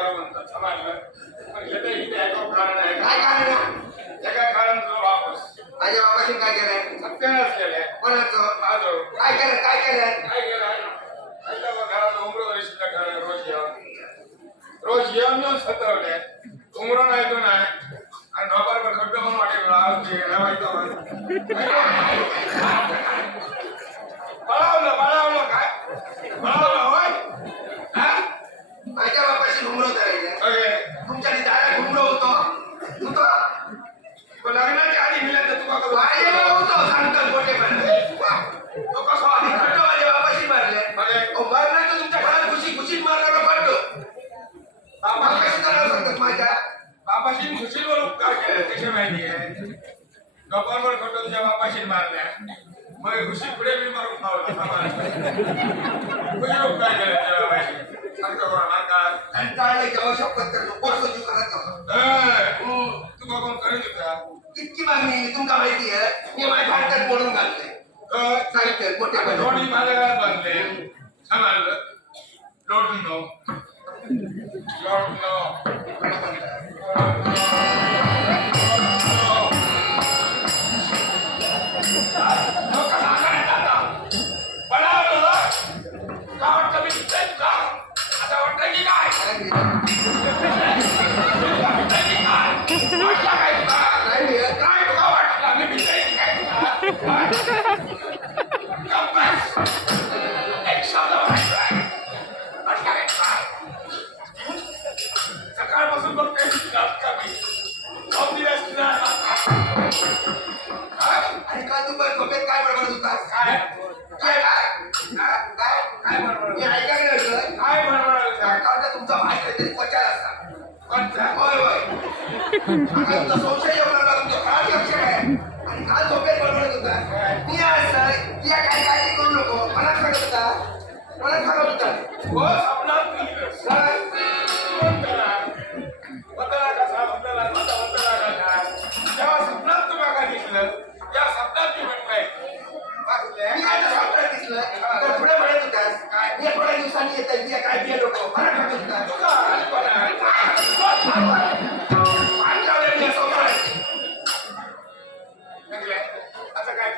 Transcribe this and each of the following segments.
दारू म्हणतात समाजला पण हे तर इथे ऐकव कारण आहे काय कारण आहे? हे काय कारण तुला वापस माझ्या बाबाशी काय केलंय? सत्यानाश केलंय कोणाचं? माझं काय केलं? काय केलं? काय केलं ऐका बघ घरात उमरं शिल्लक ठेवलं रोज येऊन सतवले उमरं नाही तो नाही आणि ढोपर खड्ड पण वाटेल बळावलं काय बळावलं होय माझ्या बाबाशी घुमरो करायचं. तुमच्या दादा घुमरो होतो लग्नाच्या आधी मिळालं तुका माझ्या बाबा होतो सांगतात मोठे तो कसं आधी खड्ड माझ्या बाबाशी मारले. मारले तर तुमच्या घरात खुशीत मारणारा पडतो. बाबा कसं करायला सांगतात माझ्या बापाशी खुशीवर उपकार केले कसे माहिती आहे गप्पांवर खड्ड तुझ्या बापाशी मारल्या मग खुशी पुढे मी मारून खावला खुशी उपकार केले तुझ्या बापाशी जेव्हा शपथ करतो पोस्ट करत तू कोण करीत होता इतकी मागणी तुमका माहिती आहे मी माझ्या भारतात बोलून घालते सांगते मोठे रोडी माझ्या घरात बांधले सांभाळलं लोटून सकाळपासून बघते आणि का तू पण झोपेत काय बडबड होतास? काय बडबड मी ऐकायला लागलं. काय बरोबर तुमचा भाई काहीतरी पचार असता. कोणता होय तुमचा संशय येऊन लागला तुमचा काय लक्ष आहे आणि काल झोपेत बडबडत होता मी असं तिला काय करू नको मला सांगत होता हो सपनात जेव्हा सपनात तुम्हाला दिसलं त्या सपनात मी म्हटलंय मी काय स्वप्नात दिसलं तर पुढे म्हणत होतास मी थोड्या दिवसांनी येतात मी काय बिया नको मला सांगत होता असं काय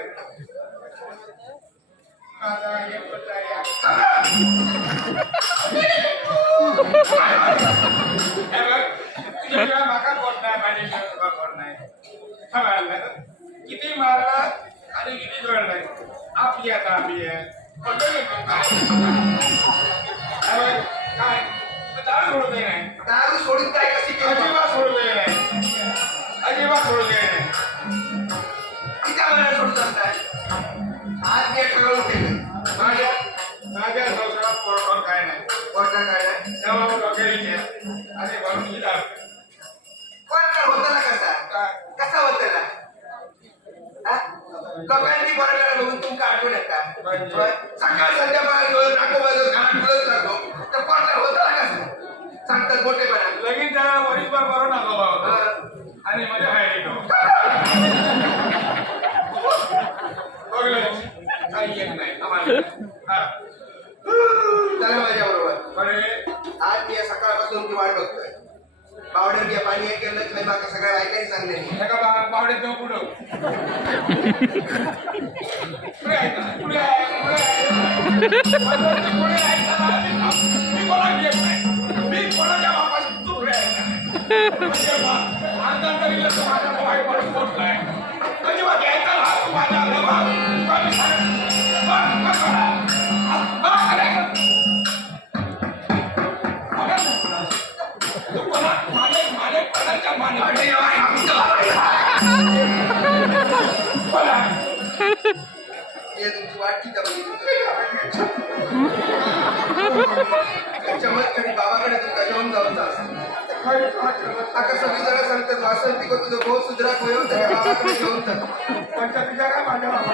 तुझ्या माका कोण नाही माझ्या कोण नाही किती मारला आणि किती जोडलाय आपली आता आपली आहे काय दारू सोडू दे नाही दारू सोडून काय कशी अजिबात सोडू दे नाही अजिबात सोडू दे नाही किती वेळा सोडून जाताय आज मी ठरवून केलं माझ्या संसारात पोरटोर काय नाही कोर्टात काय नाही तेव्हा डोक्याचे आणि म्हणून ही दारू कोर्टात होताना कसा होताना लोकांनी बरोबर बघून तुमका आठवण येतात सकाळ संध्याकाळ नाकोबाजू घरात बोलत लागतो तर कोर्टात होताना कसं सांगतात मोठेपणा लगीन त्याला वरीसभर बरोबर नाको बाबा आणि मजा आहे बघलं काही येत नाही आम्हाला चला माझ्या बरोबर आज मी सकाळपासून ती वाट बघतोय पावडर मी पाणी एक केलं की बाका सगळ्या ऐकायला सांगले एका पावड्यात देऊ पुढं पुढे आहे पुढे आहे पुढे आहे मी कोणाला घेत नाही मी कोणाच्या बापाशी तू पुढे आहे अंतर तरी माझ्या मोबाईल पडून पोचलाय म्हणजे मग घ्यायचा हा तू माझ्या तुमची वाट चमत्कारी बाबाकडे तुमचा घेऊन जाऊचा आता सगळी जरा सांगतात वासन तिक तुझं भाऊ सुधरा होईल त्या बाबाकडे घेऊन जातो पंचायतीच्या काय माझ्या बाबा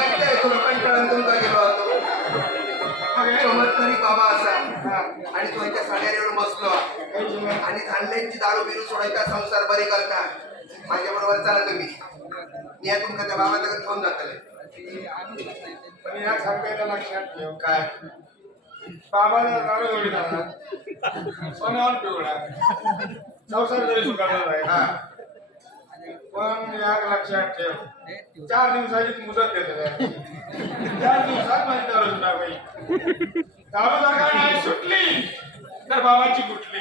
किती आहे तुला कंटाळून तुमचा गेलो होतो चमत्कारी बाबा असा आणि तो त्या साड्यावर बसलो आणि खानल्यांची दारू बिरू सोडायचा संसार बरे करता माझ्या बरोबर चला तुम्ही मी या तुमका त्या बाबाकडे घेऊन जातले पण या सांगायला लक्षात ठेव काय बाबाला दारू जोडी जाणार सोन्यावर पिवळा संसार तरी सुखाचा आहे हा. पण एक लक्षात ठेव 4 दिवसाची मुदत देते 4 दिवसात माझी दारू सुटा बाई दारू जर का नाही सुटली तर बाबाची कुठली